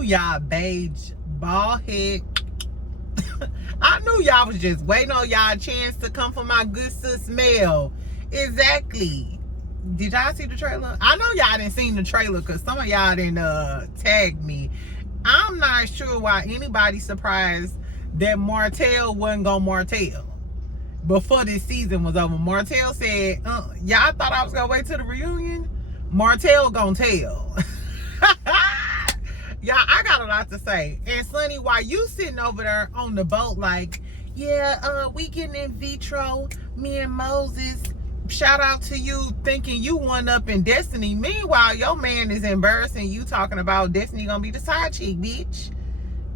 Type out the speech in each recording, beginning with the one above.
knew y'all beige, bald head. I knew y'all was just waiting on y'all chance to come for my good sis Mel. Exactly. Did y'all see the trailer? I know y'all didn't see the trailer because some of y'all didn't tag me. I'm not sure why anybody's surprised that Martell wasn't gonna Martell before this season was over. Martell said, y'all thought I was gonna wait till the reunion? Martell gonna tell. Y'all, I got a lot to say. And Sunni, while you sitting over there on the boat like, yeah, we getting in vitro, me and Moses, shout out to you thinking you one up in Destiny. Meanwhile, your man is embarrassing you talking about Destiny gonna be the side chick, bitch.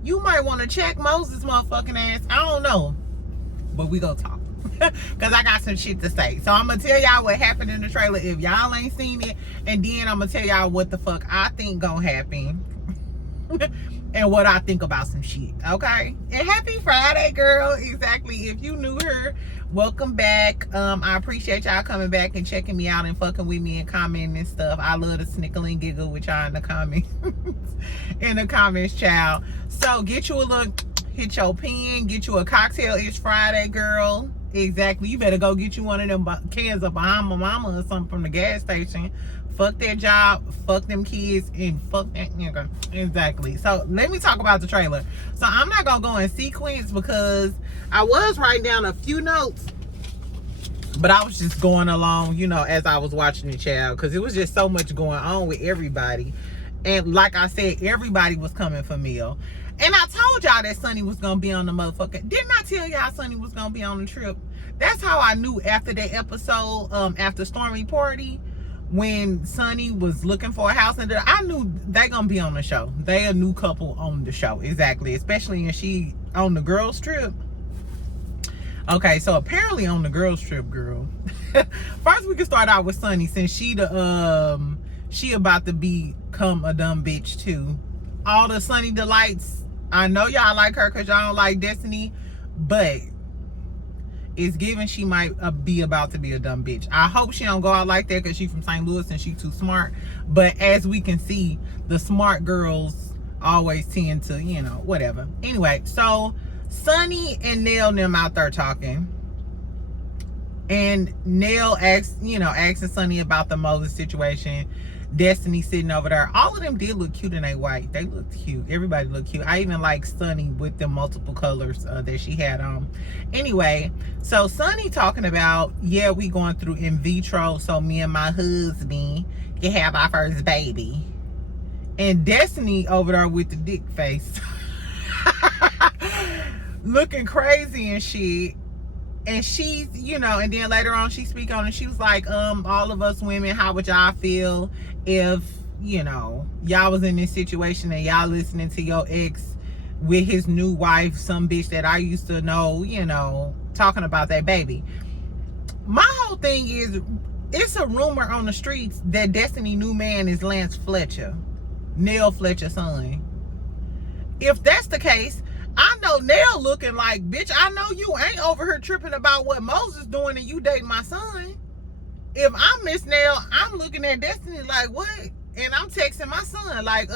You might want to check Moses' motherfucking ass. I don't know. But we gonna talk. Because I got some shit to say. So I'm going to tell y'all what happened in the trailer if y'all ain't seen it. And then I'm going to tell y'all what the fuck I think gonna happen. And what I think about some shit. Okay? And happy Friday, girl. Exactly. If you knew her, welcome back. I appreciate y'all coming back and checking me out and fucking with me and commenting and stuff. I love to snickle and giggle with y'all in the comments. In the comments, child. So get you a little, hit your pen, get you a cocktail. It's Friday, girl. Exactly. You better go get you one of them cans of Bahama Mama or something from the gas station. Fuck that job, fuck them kids, and fuck that nigga. Exactly. So let me talk about the trailer. So I'm not gonna go in sequence because I was writing down a few notes, but I was just going along, you know, as I was watching the child, because it was just so much going on with everybody. And like I said, everybody was coming for Mel. And I told y'all that Sunni was gonna be on the motherfucker. Didn't I tell y'all Sunni was gonna be on the trip? That's how I knew after that episode, after Stormi Party, when Sunni was looking for a house, and I knew they gonna be on the show. They a new couple on the show. Exactly. Especially when she on the girls trip. Okay, so apparently on the girls trip, girl. First we can start out with Sunni, since she about to become a dumb bitch too. All the Sunni delights. I know y'all like her because y'all don't like Destiny, but it's given she might be about to be a dumb bitch. I hope she don't go out like that because she's from St. Louis and she too smart. But as we can see, the smart girls always tend to, you know, whatever. Anyway, so Sunni and Nell and them out there talking. And Nell asking Sunni about the Moses situation. Destiny sitting over there. All of them did look cute in they white. They looked cute. Everybody looked cute. I even like Sunni with the multiple colors that she had on. Anyway, so Sunni talking about, yeah, we going through in vitro so me and my husband can have our first baby. And Destiny over there with the dick face. Looking crazy and shit. And she's, you know, and then later on she speak on it. She was like, all of us women, how would y'all feel if, you know, y'all was in this situation and y'all listening to your ex with his new wife, some bitch that I used to know, you know, talking about that baby. My whole thing is, it's a rumor on the streets that Destiny new man is Nell Fletcher's son. If that's the case, I know Nell looking like, bitch, I know you ain't over here tripping about what Moses doing and you dating my son. If I'm Miss Nell, I'm looking at Destiny like, what? And I'm texting my son like,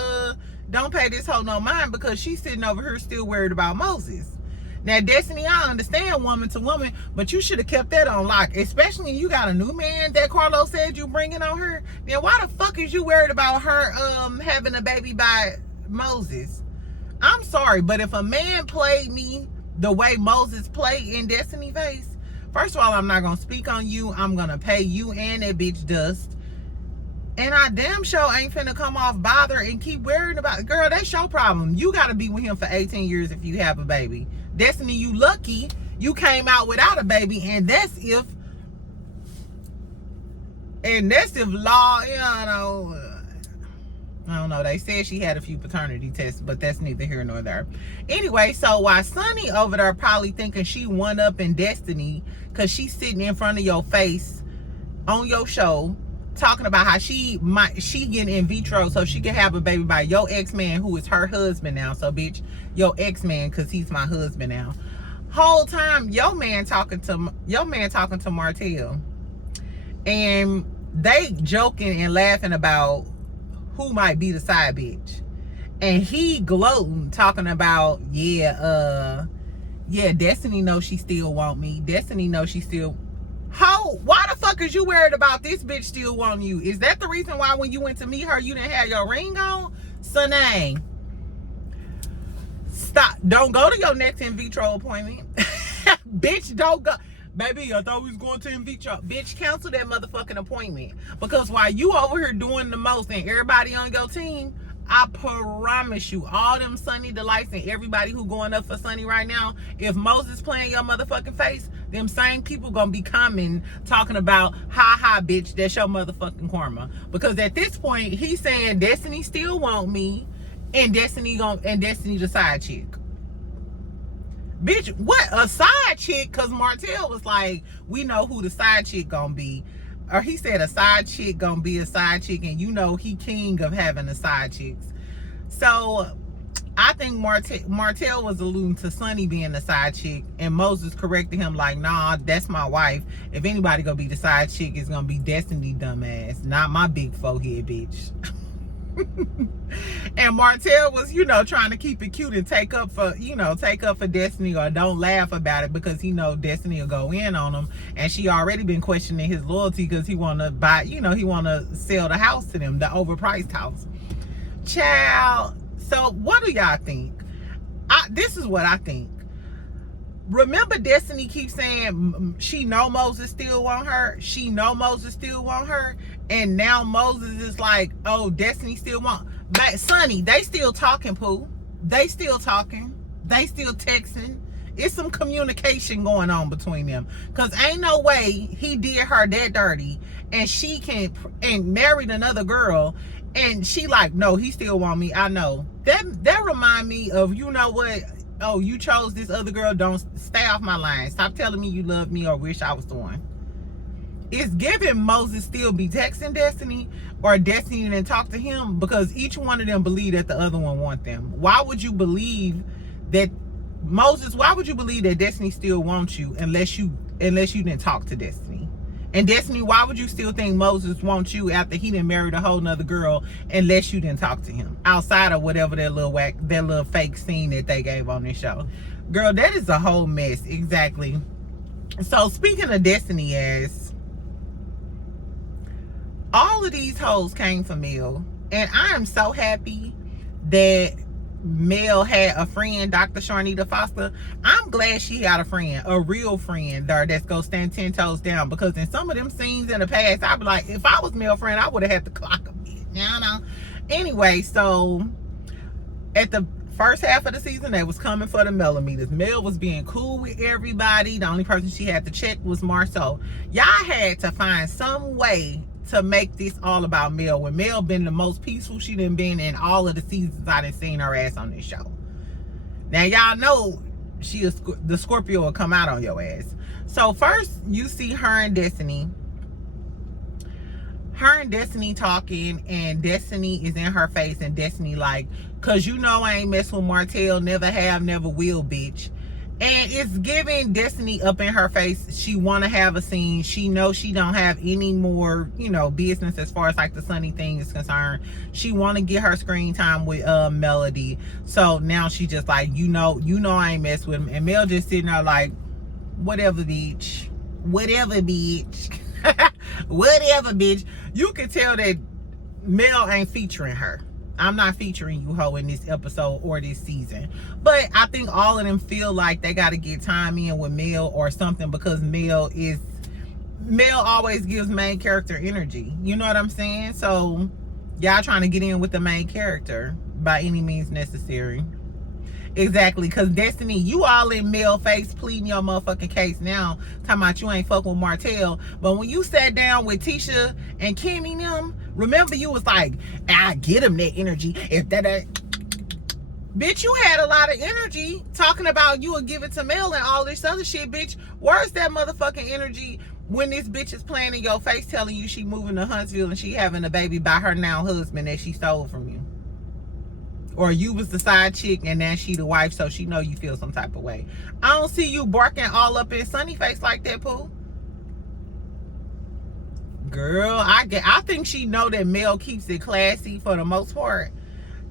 don't pay this hoe no mind because she's sitting over here still worried about Moses. Now, Destiny, I understand woman to woman, but you should have kept that on lock, especially when you got a new man that Carlos said you bringing on her. Then why the fuck is you worried about her having a baby by Moses? I'm sorry, but if a man played me the way Moses played in Destiny face, first of all, I'm not going to speak on you. I'm going to pay you and that bitch dust. And I damn sure ain't finna come off bother and keep worrying about, girl, that's your problem. You got to be with him for 18 years if you have a baby. Destiny, you lucky you came out without a baby, and that's if law, you know, I don't know. They said she had a few paternity tests, but that's neither here nor there. Anyway, so while Sunni over there probably thinking she one up in Destiny because she's sitting in front of your face on your show talking about how she getting in vitro so she can have a baby by your ex-man who is her husband now. So bitch, your ex-man, because he's my husband now. Whole time your man talking to Martell, and they joking and laughing about who might be the side bitch. And he gloating, talking about, yeah, Destiny knows she still want me. Destiny knows she still... How? Why the fuck is you worried about this bitch still wanting you? Is that the reason why when you went to meet her, you didn't have your ring on? Sunni, stop. Don't go to your next in vitro appointment. Bitch, don't go. Baby, I thought we was going to in vitro. Bitch, cancel that motherfucking appointment. Because while you over here doing the most and everybody on your team, I promise you, all them Sunni delights and everybody who going up for Sunni right now, if Moses playing your motherfucking face, them same people gonna be coming talking about, ha, bitch, that's your motherfucking karma. Because at this point, he's saying Destiny still want me, and Destiny the side chick. Bitch, what? A side chick? Because Martell was like, we know who the side chick gonna be. Or he said a side chick gonna be a side chick, and you know he king of having the side chicks. So I think Martell was alluding to Sunni being the side chick, and Moses corrected him like, nah, that's my wife. If anybody gonna be the side chick, it's gonna be Destiny dumbass, not my big forehead bitch. And Martell was, trying to keep it cute and take up for Destiny, or don't laugh about it, because he know Destiny will go in on him, and she already been questioning his loyalty because he want to buy, he want to sell the house to them, the overpriced house. Child. So what do y'all think? This is what I think. Remember, Destiny keeps saying she know Moses still want her. She know Moses still want her. And now Moses is like, oh, Destiny still want. But Sunni, they still talking, Pooh. They still talking. They still texting. It's some communication going on between them. Because ain't no way he did her that dirty and married another girl. And she like, no, he still want me. I know. That remind me of, you know what? Oh, you chose this other girl. Don't stay off my line. Stop telling me you love me or wish I was the one. It's giving Moses still be texting Destiny, or Destiny didn't talk to him, because each one of them believe that the other one want them. Why would you believe that Moses? Why would you believe that Destiny still wants you unless you didn't talk to Destiny? And Destiny, why would you still think Moses wants you after he done married a whole nother girl unless you didn't talk to him? Outside of whatever that little fake scene that they gave on this show. Girl, that is a whole mess. Exactly. So speaking of Destiny ass, all of these hoes came from Mel. And I am so happy that Mel had a friend, Dr. Sharnita Foster. I'm glad she had a friend, a real friend there that's gonna stand 10 toes down, because in some of them scenes in the past, I'd be like, if I was Mel friend, I would have had to clock a bit. Anyway, so at the first half of the season, they was coming for the millimeters. Mel was being cool with everybody. The only person she had to check was Marsau. Y'all had to find some way to make this all about Mel, when Mel been the most peaceful she done been in all of the seasons I done seen her ass on this show. Now y'all know the Scorpio will come out on your ass. So first you see her and Destiny talking, and Destiny is in her face, and Destiny like, cause you know I ain't mess with Martell, never have, never will, bitch. And it's giving Destiny up in her face. She want to have a scene. She knows she don't have any more, business as far as like the Sunni thing is concerned. She want to get her screen time with Melody. So now she just like, you know I ain't mess with him. And Mel just sitting there like, whatever, bitch. Whatever, bitch. Whatever, bitch. You can tell that Mel ain't featuring her. I'm not featuring you, ho, in this episode or this season. But I think all of them feel like they got to get time in with Mel or something, because Mel always gives main character energy. You know what I'm saying? So y'all trying to get in with the main character by any means necessary. Exactly, because Destiny, you all in Mel face pleading your motherfucking case now, talking about you ain't fucking with Martell. But when you sat down with Tisha and Kimmy and them, remember you was like, I get him that energy. If that bitch, you had a lot of energy talking about you would give it to Mel and all this other shit, bitch. Where's that motherfucking energy when this bitch is playing in your face telling you she moving to Huntsville and she having a baby by her now husband that she stole from you? Or you was the side chick and now she the wife, so she know you feel some type of way. I don't see you barking all up in Sunni face like that, Pooh. Girl, I think she know that Mel keeps it classy for the most part.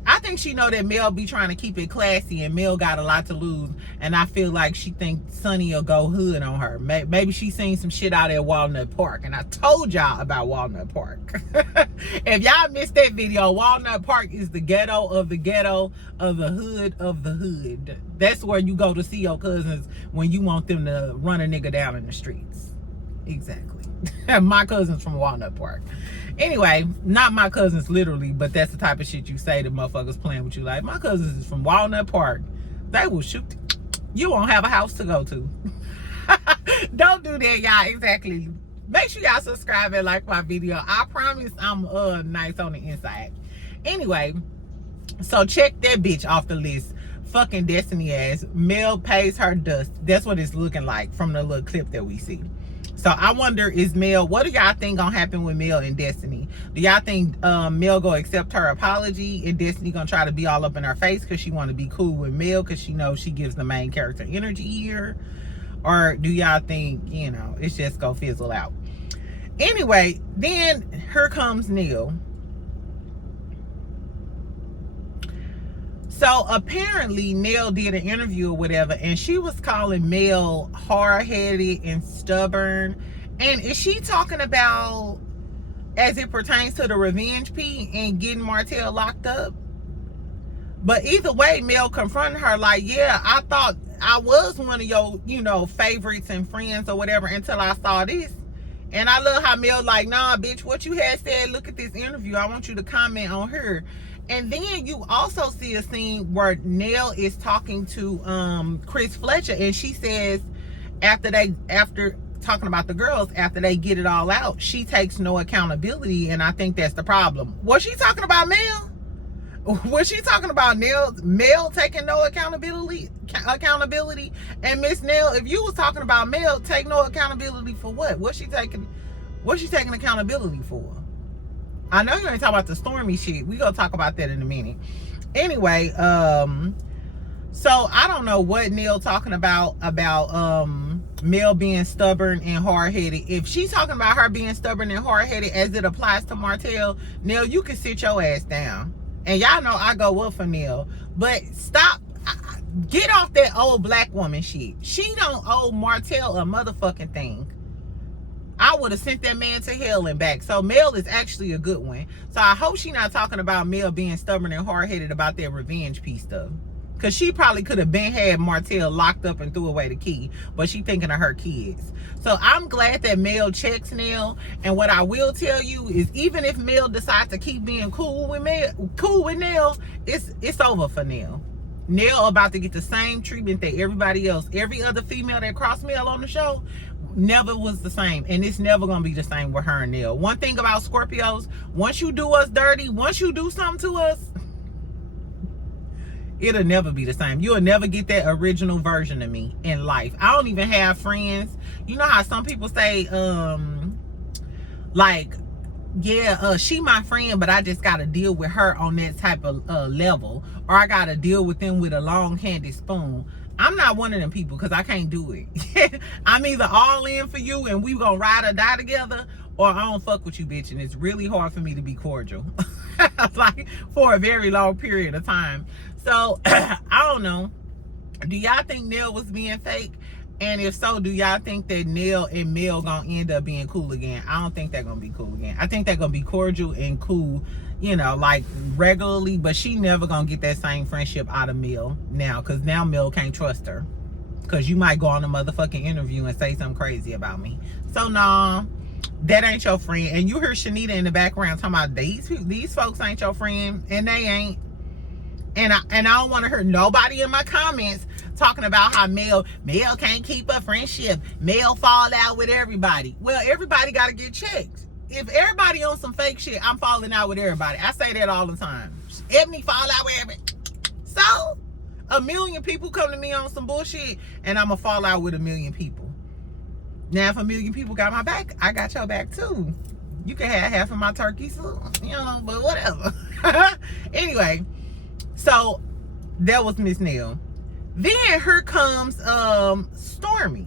I think she know that Mel be trying to keep it classy, and Mel got a lot to lose. And I feel like she thinks Sunni will go hood on her. Maybe she seen some shit out at Walnut Park. And I told y'all about Walnut Park. If y'all missed that video, Walnut Park is the ghetto of the ghetto of the hood of the hood. That's where you go to see your cousins when you want them to run a nigga down in the streets. Exactly. My cousins from Walnut Park. Anyway, not my cousins literally, but that's the type of shit you say to motherfuckers playing with you. Like, my cousins is from Walnut Park. They will shoot. You won't have a house to go to. Don't do that, y'all. Exactly. Make sure y'all subscribe and like my video. I promise I'm nice on the inside. Anyway, so check that bitch off the list. Fucking Destiny ass. Mel pays her dust. That's what it's looking like from the little clip that we see. So I wonder, is Mel, what do y'all think gonna happen with Mel and Destiny? Do y'all think Mel gonna accept her apology and Destiny gonna try to be all up in her face because she want to be cool with Mel because she knows she gives the main character energy here? Or do y'all think, you know, it's just gonna fizzle out? Anyway, then here comes Nell. So apparently Nell did an interview or whatever, and she was calling Mel hard-headed and stubborn. And is she talking about as it pertains to the revenge P and getting Martell locked up? But either way, Mel confronted her like, yeah, I thought I was one of your, you know, favorites and friends or whatever until I saw this. And I love how Mel like, nah, bitch, what you had said, look at this interview. I want you to comment on her. And then you also see a scene where Nell is talking to Chris Fletcher, and she says after talking about the girls, after they get it all out, she takes no accountability, and I think that's the problem. Was she talking about Mel? Was she talking about Mel taking no accountability? And Miss Nell, if you was talking about Mel, take no accountability for what? What's she taking accountability for? I know you ain't talking about the Stormi shit. We gonna talk about that in a minute. Anyway, so I don't know what Nell talking about Mel being stubborn and hard-headed. If she's talking about her being stubborn and hard-headed as it applies to Martell, Nell, you can sit your ass down. And y'all know I go up for Nell. But stop. Get off that old black woman shit. She don't owe Martell a motherfucking thing. I would have sent that man to hell and back. So Mel is actually a good one. So I hope she's not talking about Mel being stubborn and hard-headed about that revenge piece stuff. Because she probably could have been had Martell locked up and threw away the key. But she thinking of her kids. So I'm glad that Mel checks Nell. And what I will tell you is, even if Mel decides to keep being cool with Nell, it's over for Nell. Nell about to get the same treatment that everybody else, every other female that crossed Mel on the show, never was the same. And it's never gonna be the same with her and Nell. One thing about Scorpios, once you do us dirty, once you do something to us, it'll never be the same. You'll never get that original version of me in life. I don't even have friends. You know how some people say, like, yeah, she my friend, but I just gotta deal with her on that type of level, or I gotta deal with them with a long-handed spoon. I'm not one of them people because I can't do it. I'm either all in for you and we gonna ride or die together, or I don't fuck with you, bitch. And it's really hard for me to be cordial, like for a very long period of time. So I don't know. Do y'all think Nell was being fake? And if so, do y'all think that Nell and Mel gonna end up being cool again? I don't think they're gonna be cool again. I think they're gonna be cordial and cool, you know, like regularly, but she never gonna get that same friendship out of Mel now, because now Mel can't trust her, because you might go on a motherfucking interview and say something crazy about me. So nah, that ain't your friend. And you hear Shanita in the background talking about these folks ain't your friend, and they ain't. And I don't want to hear nobody in my comments talking about how Mel can't keep a friendship. Mel fall out with everybody. Well, everybody got to get checked. If everybody on some fake shit, I'm falling out with everybody. I say that all the time. Ebony fall out with everybody. So, a million people come to me on some bullshit, and I'm going to fall out with a million people. Now, if a million people got my back, I got your back too. You can have half of my turkey soup, you know, but whatever. Anyway, so that was Miss Nell. Then here comes Stormi.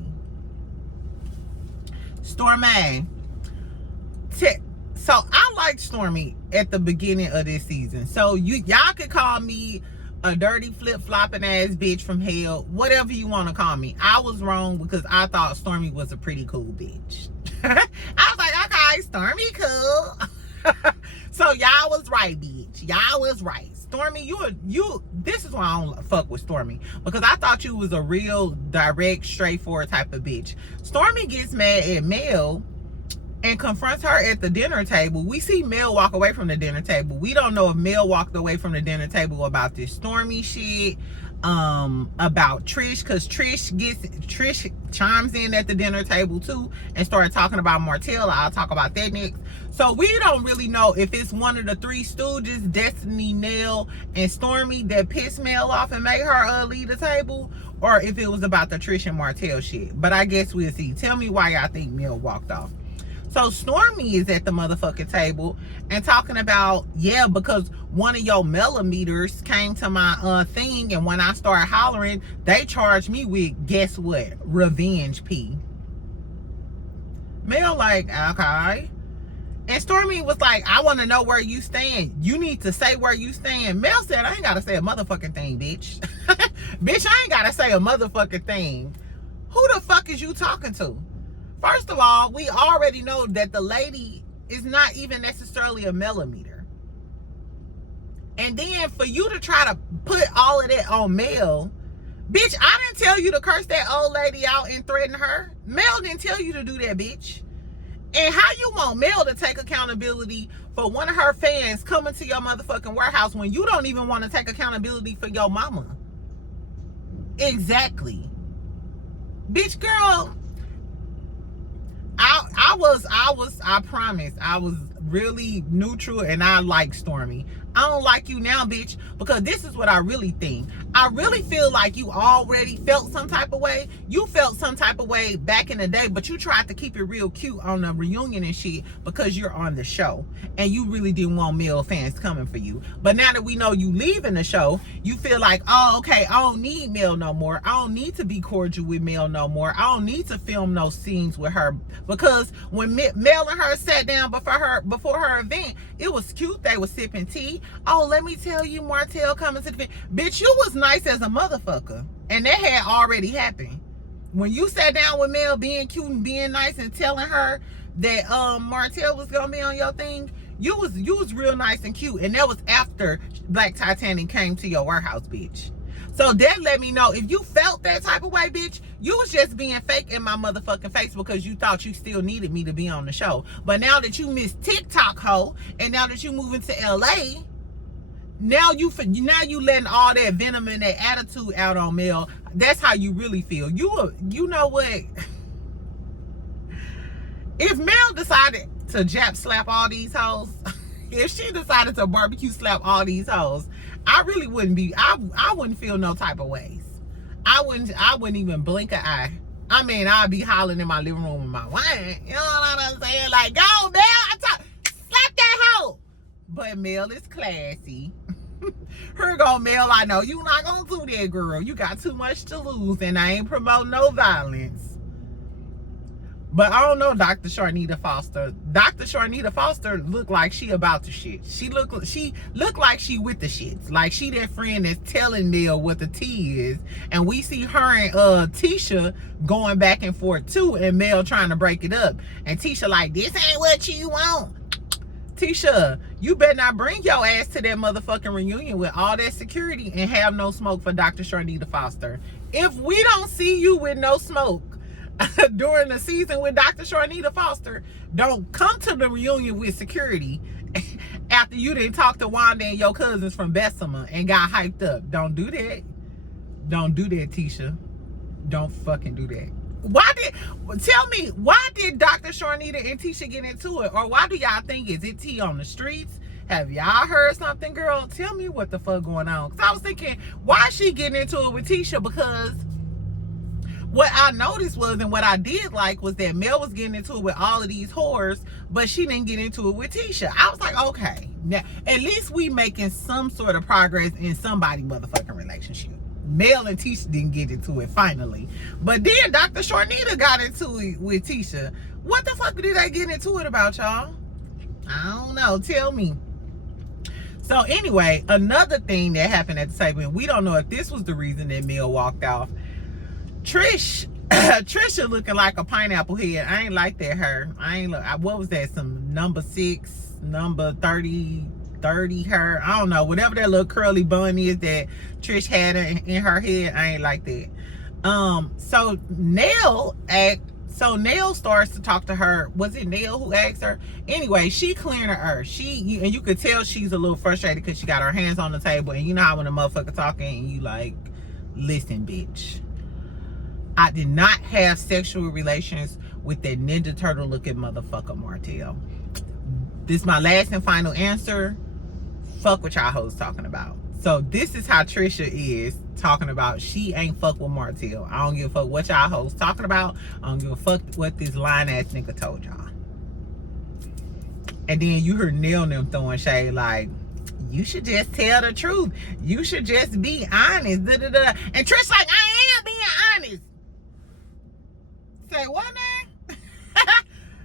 So So I liked Stormi at the beginning of this season. So y'all could call me a dirty flip-flopping ass bitch from hell, whatever you want to call me. I was wrong because I thought Stormi was a pretty cool bitch. I was like, okay, Stormi cool. So y'all was right, bitch. Y'all was right. Stormi, you this is why I don't fuck with Stormi, because I thought you was a real direct, straightforward type of bitch. Stormi gets mad at Mel and confronts her at the dinner table. We see Mel walk away from the dinner table. We don't know if Mel walked away from the dinner table about this Stormi shit, about Trish, because Trish chimes in at the dinner table too and started talking about Martell. I'll talk about that next. So we don't really know if it's one of the three stooges, Destiny, Nell, and Stormi, that pissed Mel off and made her leave the table, or if it was about the Trish and Martell shit. But I guess we'll see. Tell me why y'all think Mel walked off. So Stormi is at the motherfucking table and talking about, yeah, because one of your millimeters came to my thing, and when I started hollering, they charged me with, guess what? Revenge P. Mel like, okay. And Stormi was like, I want to know where you stand. You need to say where you stand. Mel said, I ain't got to say a motherfucking thing, bitch. Bitch, I ain't got to say a motherfucking thing. Who the fuck is you talking to? First of all, we already know that the lady is not even necessarily a millimeter. And then for you to try to put all of that on Mel, bitch, I didn't tell you to curse that old lady out and threaten her. Mel didn't tell you to do that, bitch. And how you want Mel to take accountability for one of her fans coming to your motherfucking warehouse when you don't even want to take accountability for your mama? Exactly. Bitch, girl, I promise, I was really neutral and I like Stormi. I don't like you now, bitch, because this is what I really think. I really feel like you already felt some type of way. You felt some type of way back in the day, but you tried to keep it real cute on the reunion and shit because you're on the show. And you really didn't want male fans coming for you. But now that we know you leaving the show, you feel like, oh, okay, I don't need Mel no more. I don't need to be cordial with Mel no more. I don't need to film no scenes with her. Because when Mel and her sat down before her event, it was cute. They were sipping tea. Oh, let me tell you, Martell coming to the event. Bitch, you was nice as a motherfucker. And that had already happened. When you sat down with Mel being cute and being nice and telling her that Martell was gonna be on your thing, you was real nice and cute. And that was after Black Titanic came to your warehouse, bitch. So that let me know if you felt that type of way, bitch, you was just being fake in my motherfucking face because you thought you still needed me to be on the show. But now that you miss TikTok, hoe, and now that you moving to LA, now you letting all that venom and that attitude out on Mel. That's how you really feel. You know what? If Mel decided to Jap slap all these hoes, if she decided to barbecue slap all these hoes, I really wouldn't be. I wouldn't feel no type of ways. I wouldn't even blink an eye. I mean, I'd be hollering in my living room with my wine. You know what I'm saying? Like, go, Mel, slap that hoe. But Mel is classy. Here go Mel, I know you not gonna do that, girl. You got too much to lose, and I ain't promoting no violence. But I don't know Dr. Sharnita Foster. Dr. Sharnita Foster looked like she about the shit. She looked like she with the shits. Like she that friend that's telling Mel what the tea is. And we see her and Tisha going back and forth too, and Mel trying to break it up. And Tisha like, this ain't what you want. Tisha, you better not bring your ass to that motherfucking reunion with all that security and have no smoke for Dr. Sharnita Foster. If we don't see you with no smoke during the season with Dr. Sharnita Foster, don't come to the reunion with security after you didn't talk to Wanda and your cousins from Bessemer and got hyped up. Don't do that. Don't do that, Tisha. Don't fucking do that. Tell me, why did Dr. Sharnita and Tisha get into it? Or why do y'all think, is it tea on the streets? Have y'all heard something, girl? Tell me what the fuck going on. Because I was thinking, why is she getting into it with Tisha? Because what I noticed was, and what I did like, was that Mel was getting into it with all of these whores, but she didn't get into it with Tisha. I was like, okay, now at least we making some sort of progress in somebody's motherfucking relationship. Mel and Tisha didn't get into it finally. But then Dr. Sharnita got into it with Tisha. What the fuck did they get into it about, y'all? I don't know. Tell me. So anyway, another thing that happened at the table, and we don't know if this was the reason that Mel walked off. Trisha looking like a pineapple head. I ain't like that hair. What was that? Some number 6, number 30 hair. I don't know. Whatever that little curly bun is that Trish had in her head, I ain't like that. So Nell starts to talk to her. Was it Nell who asked her? Anyway, she clearing her. And you could tell she's a little frustrated because she got her hands on the table. And you know how when a motherfucker talking and you like, listen, bitch. I did not have sexual relations with that Ninja Turtle looking motherfucker, Martell. This is my last and final answer. Fuck what y'all hoes talking about. So this is how Trisha is talking about she ain't fuck with Martell. I don't give a fuck what y'all hoes talking about. I don't give a fuck what this lying ass nigga told y'all. And then you heard Nell and them throwing shade like, you should just tell the truth. You should just be honest. Da, da, da. And Trish like, I am being honest. Say what now?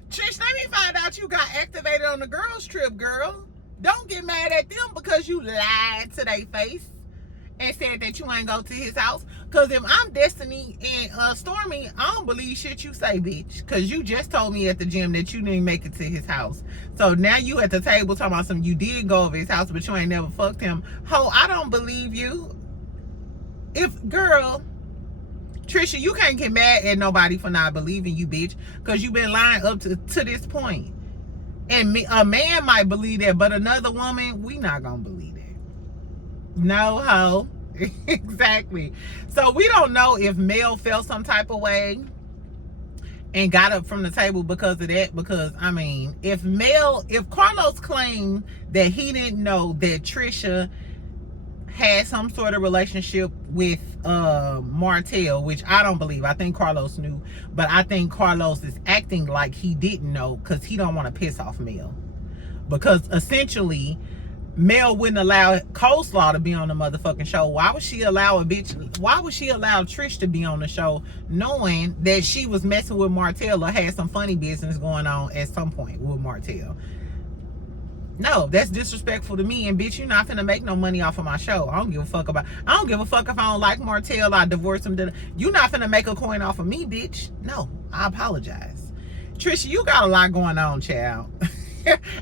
Trish, let me find out you got activated on the girls trip, girl. Don't get mad at them because you lied to their face and said that you ain't go to his house. Because if I'm Destiny and Stormi, I don't believe shit you say, bitch. Because you just told me at the gym that you didn't make it to his house. So now you at the table talking about something you did go over his house, but you ain't never fucked him. Ho, I don't believe you. Girl, Trisha, you can't get mad at nobody for not believing you, bitch. Because you've been lying up to this point. And a man might believe that, but another woman, we not gonna believe that. No, ho. Exactly. So we don't know if Mel felt some type of way and got up from the table because of that. Because I mean, if Carlos claimed that he didn't know that Trisha had some sort of relationship with Martell, which I don't believe. I think Carlos knew, but I think Carlos is acting like he didn't know because he don't want to piss off Mel. Because essentially, Mel wouldn't allow Coleslaw to be on the motherfucking show. Why would she allow Trish to be on the show knowing that she was messing with Martell or had some funny business going on at some point with Martell? No, that's disrespectful to me. And bitch, you're not finna make no money off of my show. I don't give a fuck if I don't like Martell, I divorce him. You're not finna make a coin off of me, bitch. No, I apologize. Trisha, you got a lot going on, child.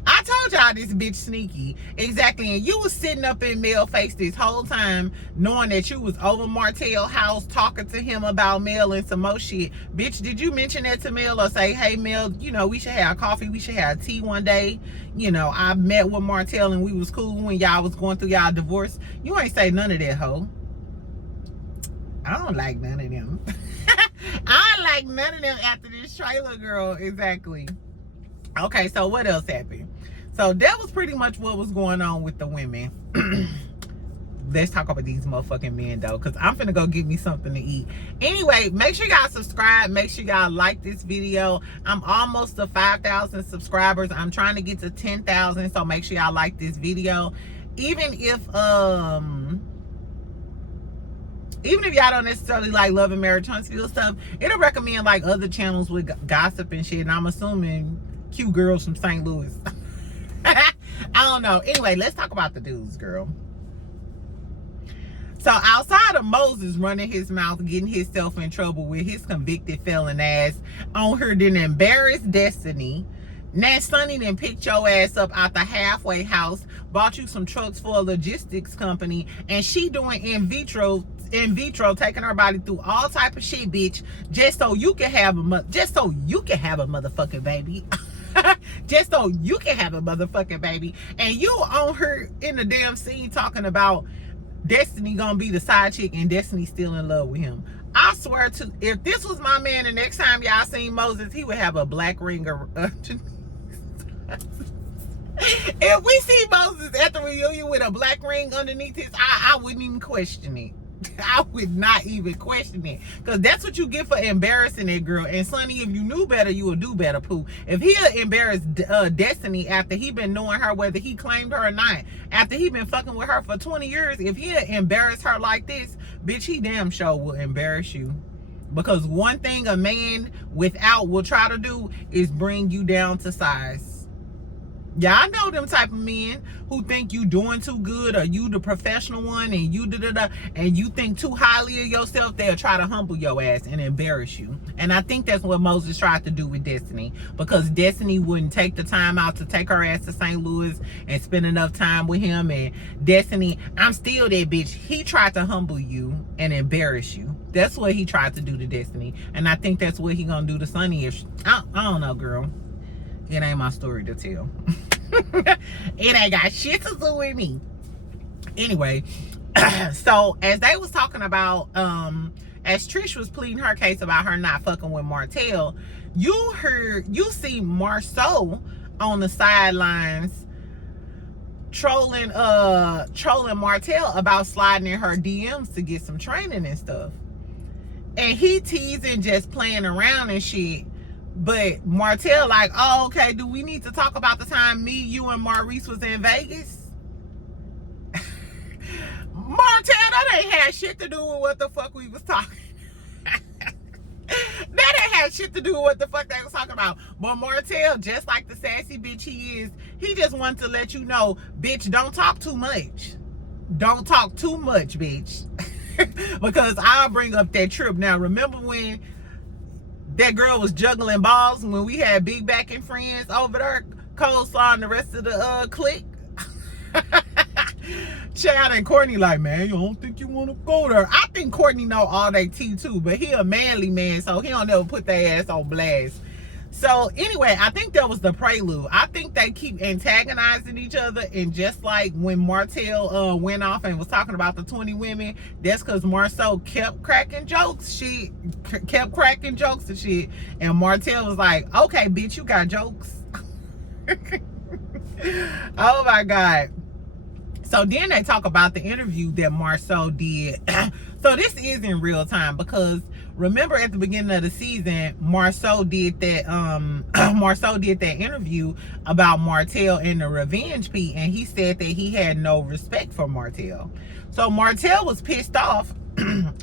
I told y'all this bitch sneaky. Exactly. And you was sitting up in Mel face this whole time knowing that you was over Martell house talking to him about Mel and some more shit. Bitch, did you mention that to Mel or say, hey Mel, you know, we should have coffee, we should have tea one day? You know, I met with Martell and we was cool when y'all was going through y'all divorce. You ain't say none of that, hoe. I don't like none of them. I don't like none of them after this trailer, girl. Exactly. Okay, so what else happened? So that was pretty much what was going on with the women. Let's talk about these motherfucking men though, because I'm finna go get me something to eat. Anyway, make sure y'all subscribe. Make sure y'all like this video. I'm almost to 5,000 subscribers. I'm trying to get to 10,000, so make sure y'all like this video. Even if y'all don't necessarily like Love and Marriage Huntsville stuff, it'll recommend like other channels with gossip and shit. And I'm assuming cute girls from St. Louis. I don't know. Anyway, let's talk about the dudes, girl. So outside of Moses running his mouth, getting himself in trouble with his convicted felon ass on her, then embarrassed Destiny. Now Sunni then picked your ass up out the halfway house, bought you some trucks for a logistics company, and she doing in vitro, taking her body through all type of shit, bitch, just so you can have a motherfucking baby. Just so you can have a motherfucking baby. And you on her in the damn scene talking about Destiny gonna be the side chick and Destiny still in love with him. I swear to, if this was my man, the next time y'all seen Moses, he would have a black ring. If we see Moses at the reunion with a black ring underneath his eye, I wouldn't even question it. I would not even question it, because that's what you get for embarrassing that girl. And Sunni, if you knew better, you would do better, poo. If he'll embarrass Destiny after he been knowing her, whether he claimed her or not, after he been fucking with her for 20 years, if he'll embarrass her like this, bitch, he damn sure will embarrass you. Because one thing a man without will try to do is bring you down to size. Y'all know them type of men who think you doing too good, or you the professional one, and you and you think too highly of yourself. They'll try to humble your ass and embarrass you. And I think that's what Moses tried to do with Destiny, because Destiny wouldn't take the time out to take her ass to St. Louis and spend enough time with him. And Destiny, I'm still that bitch. He tried to humble you and embarrass you. That's what he tried to do to Destiny, and I think that's what he gonna do to Sunni. If I don't know, girl. It ain't my story to tell. It ain't got shit to do with me. Anyway, so as they was talking about, as Trish was pleading her case about her not fucking with Martell, you see Marsau on the sidelines trolling Martell about sliding in her DMs to get some training and stuff. And he teasing, just playing around and shit. But Martell like, oh, okay, do we need to talk about the time me, you, and Maurice was in Vegas? Martell, that ain't had shit to do with what the fuck we was talking. That ain't had shit to do with what the fuck they was talking about. But Martell, just like the sassy bitch he is, he just wanted to let you know, bitch, don't talk too much. Don't talk too much, bitch. Because I'll bring up that trip. Now, remember when that girl was juggling balls when we had big backing friends over there, coleslaw and the rest of the clique? Chad and Courtney like, man, you don't think you want to go there? I think Courtney know all they tea too, but he a manly man, so he don't ever put their ass on blast. So anyway, I think that was the prelude. I think they keep antagonizing each other, and just like when Martell went off and was talking about the 20 women, that's because Marsau kept cracking jokes. She kept cracking jokes and shit, and Martell was like, okay, bitch, you got jokes. Oh my God. So then they talk about the interview that Marsau did. So this is in real time, because remember at the beginning of the season, Marsau did that interview about Martell and the revenge P, and he said that he had no respect for Martell. So Martell was pissed off,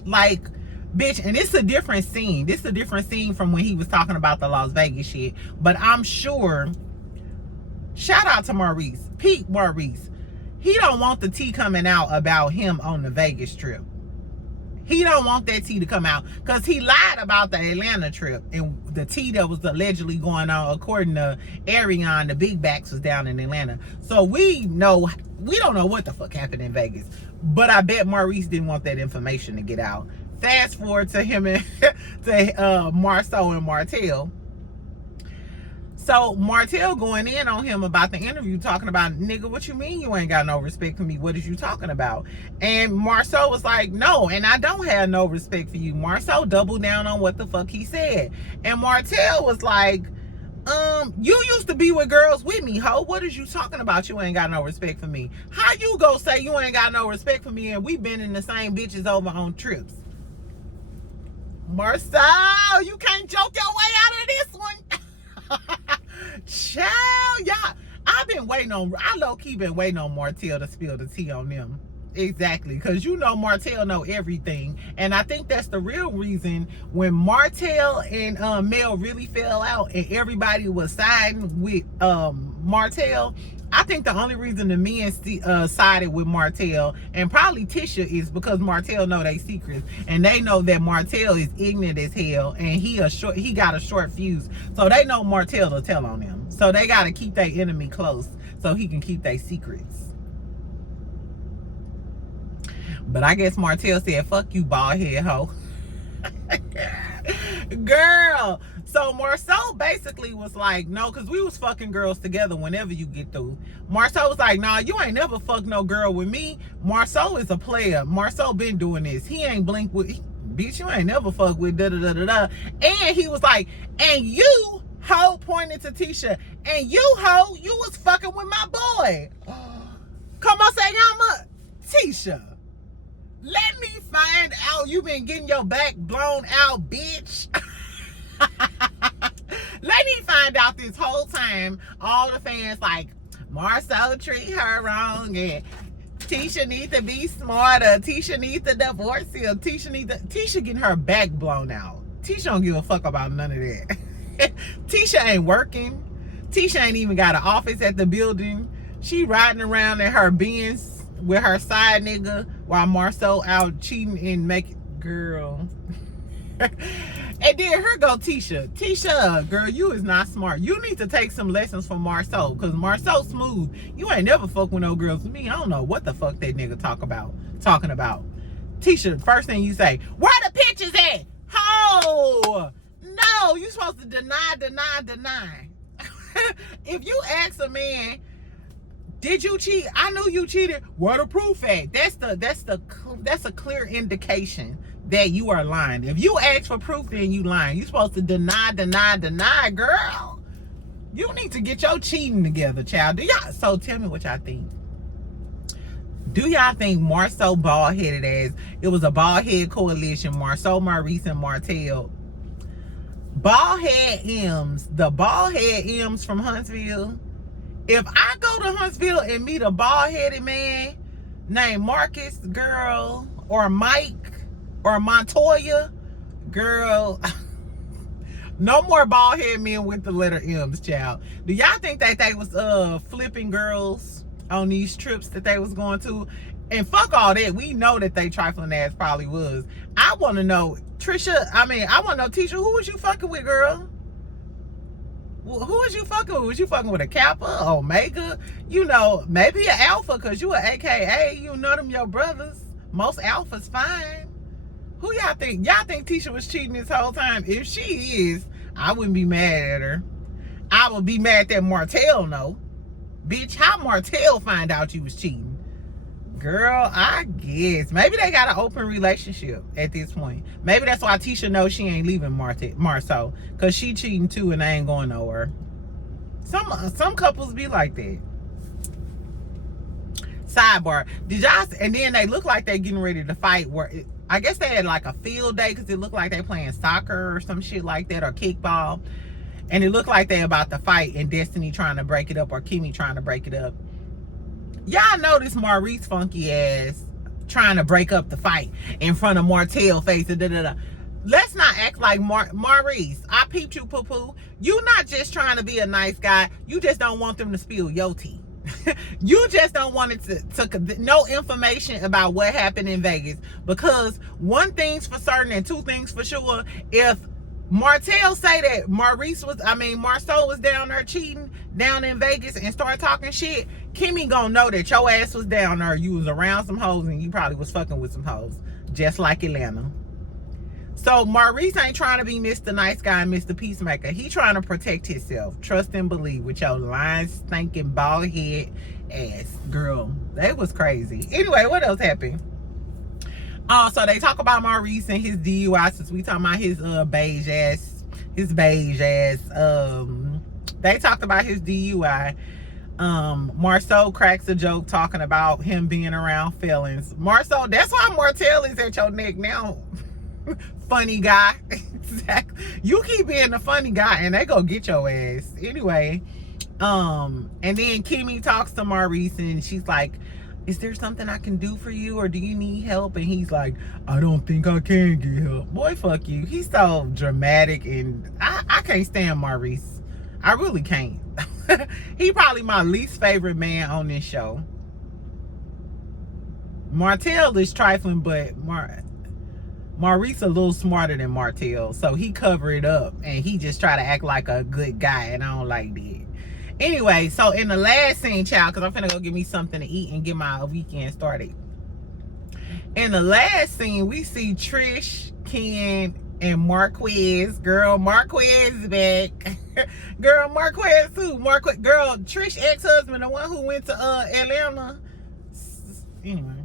like, bitch, and it's a different scene. This is a different scene from when he was talking about the Las Vegas shit. But I'm sure, shout out to Maurice, Pete Maurice. He don't want the tea coming out about him on the Vegas trip. He don't want that tea to come out, because he lied about the Atlanta trip, and the tea that was allegedly going on, according to Arion, the big backs was down in Atlanta. So we don't know what the fuck happened in Vegas, but I bet Maurice didn't want that information to get out. Fast forward to him and to Marsau and Martell. So Martell going in on him about the interview, talking about, nigga, what you mean you ain't got no respect for me? What is you talking about? And Marsau was like, no, and I don't have no respect for you. Marsau doubled down on what the fuck he said. And Martell was like, you used to be with girls with me, ho. What is you talking about? You ain't got no respect for me. How you go say you ain't got no respect for me and we been in the same bitches over on trips? Marsau, you can't joke your way out of this one. Child, y'all, I low-key been waiting on Martell to spill the tea on them. Exactly, because you know Martell know everything. And I think that's the real reason when Martell and Mel really fell out and everybody was siding with Martell. I think the only reason the men sided with Martell, and probably Tisha, is because Martell know they secrets, and they know that Martell is ignorant as hell, and he got a short fuse, so they know Martell will tell on them. So they got to keep their enemy close so he can keep their secrets. But I guess Martell said, fuck you, bald head hoe. Girl. So Marsau basically was like, no, because we was fucking girls together whenever you get through. Marsau was like, nah, you ain't never fucked no girl with me. Marsau is a player. Marsau been doing this. He ain't blink with, bitch, you ain't never fucked with da-da-da-da-da. And he was like, and you, hoe, pointed to Tisha, and you, hoe, you was fucking with my boy. Come on, say, Yama, Tisha, let me find out you been getting your back blown out, bitch. Let me find out this whole time all the fans like, Marsau treat her wrong, and Tisha needs to be smarter, Tisha needs to divorce him, Tisha getting her back blown out. Tisha don't give a fuck about none of that. Tisha ain't working. Tisha ain't even got an office at the building. She riding around in her Benz with her side nigga while Marsau out cheating and making, girl. And then here go Tisha. Tisha, girl, you is not smart. You need to take some lessons from Marsau, because Marsau smooth. You ain't never fuck with no girls with me. I don't know what the fuck that nigga talking about. Tisha, first thing you say, where the pictures at? Ho! No, you supposed to deny. If you ask a man, did you cheat? I knew you cheated. Where the proof at? That's a clear indication that you are lying. If you ask for proof, then you lying. You supposed to deny, girl. You need to get your cheating together, child. So tell me what y'all think. Do y'all think Marsau bald-headed ass? It was a bald-head coalition. Marsau, Maurice, and Martell. Bald-head M's. The bald-head M's from Huntsville. If I go to Huntsville and meet a bald-headed man named Marcus, girl, or Mike, or Montoya, girl, no more bald-headed men with the letter M's, child. Do y'all think that they was flipping girls on these trips that they was going to? And fuck all that. We know that they trifling ass probably was. I want to know, I want to know, Tisha, who was you fucking with, girl? Who was you fucking with? Was you fucking with a Kappa, Omega? You know, maybe an Alpha, because you an AKA. You know them your brothers. Most Alphas fine. Who y'all think? Y'all think Tisha was cheating this whole time? If she is, I wouldn't be mad at her. I would be mad that Martell know. Bitch, how Martell find out you was cheating? Girl, I guess. Maybe they got an open relationship at this point. Maybe that's why Tisha knows she ain't leaving Marsau. Because she cheating too and they ain't going nowhere. Some couples be like that. Sidebar. Did y'all... And then they look like they getting ready to fight. I guess they had like a field day because it looked like they playing soccer or some shit like that, or kickball. And it looked like they about to fight and Destiny trying to break it up, or Kimmy trying to break it up. Y'all know this Maurice funky ass trying to break up the fight in front of Martell face. Let's not act like Maurice. I peeped you, poo-poo. You not just trying to be a nice guy. You just don't want them to spill your tea. You just don't want it to no information about what happened in Vegas. Because one thing's for certain and two things for sure. If Martell say that Marsau was down there cheating down in Vegas and start talking shit, Kimmy gonna know that your ass was down there, you was around some hoes, and you probably was fucking with some hoes, just like Atlanta. So Maurice ain't trying to be Mr. Nice Guy and Mr. Peacemaker. He trying to protect himself. Trust and believe with your lying, stinking, bald head ass. Girl, that was crazy. Anyway, what else happened? So they talk about Maurice and his DUI, since we talking about his beige ass. They talked about his DUI. Marsau cracks a joke talking about him being around felons. Marsau, that's why Martell is at your neck now. Funny guy. Exactly. You keep being the funny guy and they go get your ass. Anyway, and then Kimmy talks to Maurice and she's like, is there something I can do for you, or do you need help? And he's like, I don't think I can get help. Boy, fuck you. He's so dramatic, and I can't stand Maurice. I really can't. He probably my least favorite man on this show. Martell is trifling, but Maurice a little smarter than Martell, so he cover it up and he just try to act like a good guy, and I don't like that. Anyway, so in the last scene, child, because I'm finna go get me something to eat and get my weekend started. In the last scene, we see Trish, Ken, and Marquez. Girl, Marquez is back. Girl, Marquez too. Girl, Trish ex-husband, the one who went to Atlanta. Anyway,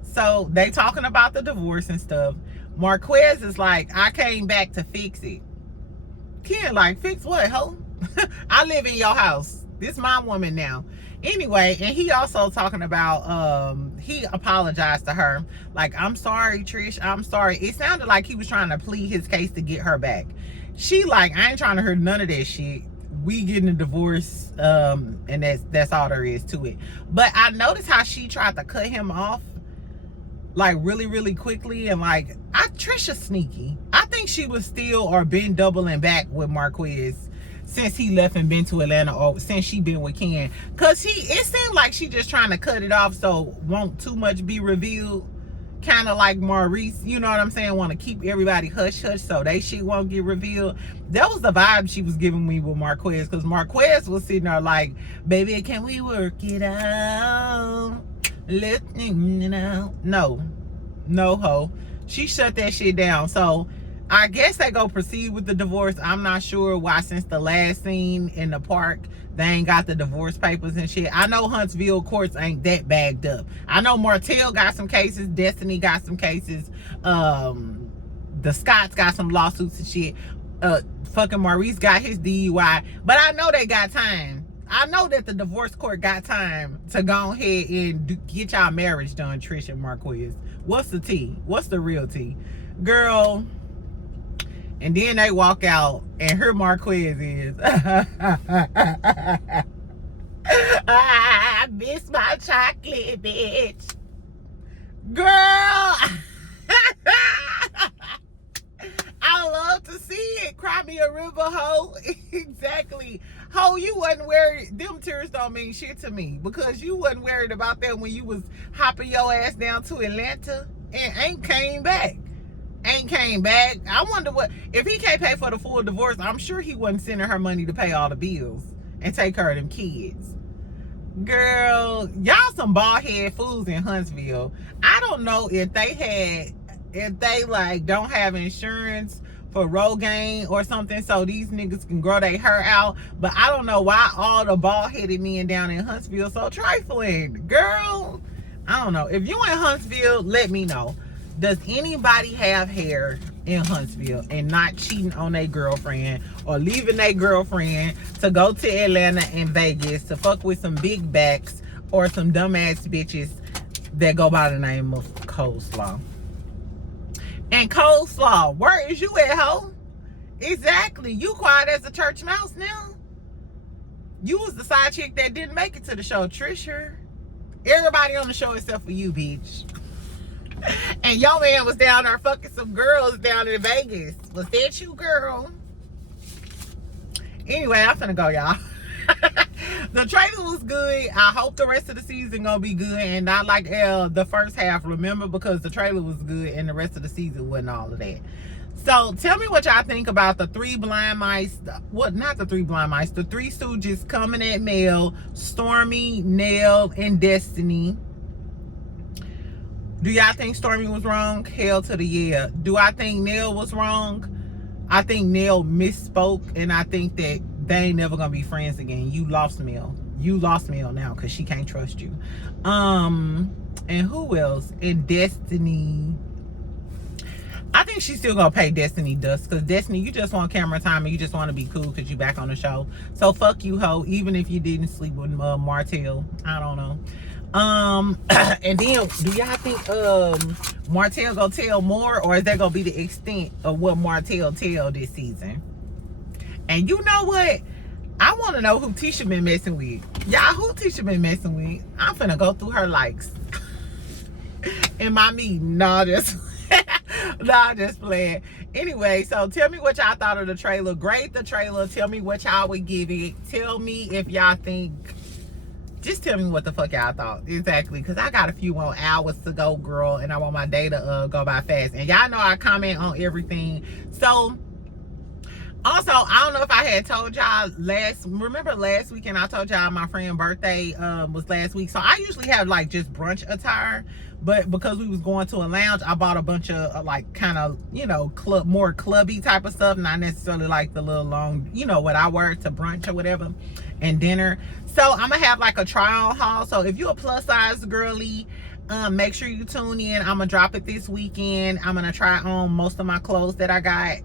so they talking about the divorce and stuff. Marquez is like, I came back to fix it. Ken like, fix what, ho? I live in your house. This my woman now. Anyway, and he also talking about he apologized to her, like, I'm sorry, Trish, I'm sorry. It sounded like he was trying to plead his case to get her back. She like, I ain't trying to hear none of that shit. We getting a divorce, and that's all there is to it. But I noticed how she tried to cut him off like really quickly, and like, Trisha sneaky. I think she was still or been doubling back with Marquez. since he left and been to Atlanta, or since she been with Ken. Cause it seemed like she just trying to cut it off so won't too much be revealed. Kind of like Maurice, you know what I'm saying? Want to keep everybody hush hush so they shit won't get revealed. That was the vibe she was giving me with Marquez, because Marquez was sitting there like, baby, can we work it out? Let me know. No ho. She shut that shit down. So I guess they go proceed with the divorce. I'm not sure why, since the last scene in the park, they ain't got the divorce papers and shit. I know Huntsville courts ain't that bagged up. I know Martell got some cases. Destiny got some cases. The Scotts got some lawsuits and shit. Fucking Maurice got his DUI. But I know they got time. I know that the divorce court got time to go ahead and get y'all marriage done, Trish and Marquez. What's the tea? What's the real tea? Girl. And then they walk out, and her Marquez is, I miss my chocolate, bitch. Girl, I love to see it. Cry me a river, hoe. Exactly. Ho, you wasn't worried. Them tears don't mean shit to me, because you wasn't worried about that when you was hopping your ass down to Atlanta and ain't came back. I wonder what, if he can't pay for the full divorce, I'm sure he wasn't sending her money to pay all the bills and take care of them kids. Girl, y'all some bald head fools in Huntsville. I don't know if they like don't have insurance for Rogaine or something, so these niggas can grow their hair out. But I don't know why all the bald headed men down in Huntsville so trifling. Girl, I don't know. If you in Huntsville, let me know. Does anybody have hair in Huntsville and not cheating on their girlfriend or leaving their girlfriend to go to Atlanta and Vegas to fuck with some big backs or some dumbass bitches that go by the name of Coleslaw? And Coleslaw, where is you at, ho? Exactly. You quiet as a church mouse now. You was the side chick that didn't make it to the show, Trish. Everybody on the show except for you, bitch. And your man was down there fucking some girls down in Vegas. Was that you, girl? Anyway, I'm finna go, y'all. The trailer was good. I hope the rest of the season gonna be good and not like the first half, remember, because the trailer was good and the rest of the season wasn't all of that. So tell me what y'all think about the three blind mice. What, not the three blind mice, the three stooges coming at Mel, Stormi, Nell, and Destiny. Do y'all think Stormi was wrong? Hell to the yeah. Do I think Nell was wrong? I think Nell misspoke, and I think that they ain't never gonna be friends again. You lost Nell. You lost Nell now because she can't trust you. And who else? And Destiny. I think she's still gonna pay Destiny dust, because Destiny, you just want camera time and you just want to be cool because you back on the show. So fuck you, ho. Even if you didn't sleep with Martell, I don't know. And then do y'all think Martell gonna tell more, or is that gonna be the extent of what Martell tell this season? And you know what? I want to know who Tisha been messing with. Y'all, who Tisha been messing with? I'm finna go through her likes in my meeting. Nah, just playing. Anyway, so tell me what y'all thought of the trailer. Grade the trailer. Tell me what y'all would give it. Tell me if y'all think, just tell me what the fuck y'all thought. Exactly, because I got a few more hours to go, girl, and I want my day to go by fast. And y'all know I comment on everything. So also, I don't know if I had told y'all remember last weekend I told y'all my friend's birthday was last week. So I usually have like just brunch attire, but because we was going to a lounge, I bought a bunch of like kind of, you know, more clubby type of stuff, not necessarily like the little long, you know, what I wear to brunch or whatever and dinner. So I'm gonna have like a try on haul. So if you're a plus size girly, make sure you tune in. I'm gonna drop it this weekend. I'm gonna try on most of my clothes that I got.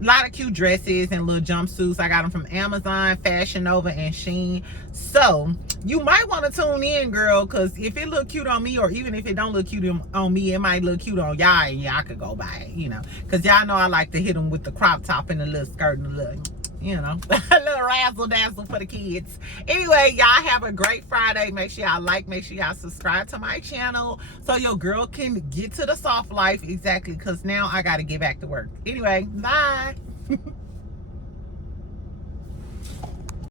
A lot of cute dresses and little jumpsuits. I got them from Amazon, Fashion Nova, and Shein. So you might want to tune in, girl, because if it look cute on me, or even if it don't look cute on me, it might look cute on y'all, and y'all could go buy it, you know, because y'all know I like to hit them with the crop top and the little skirt and the little, you know, a little razzle dazzle for the kids. Anyway, y'all have a great Friday. Make sure y'all like, make sure y'all subscribe to my channel so your girl can get to the soft life. Exactly, because now I got to get back to work. Anyway, bye.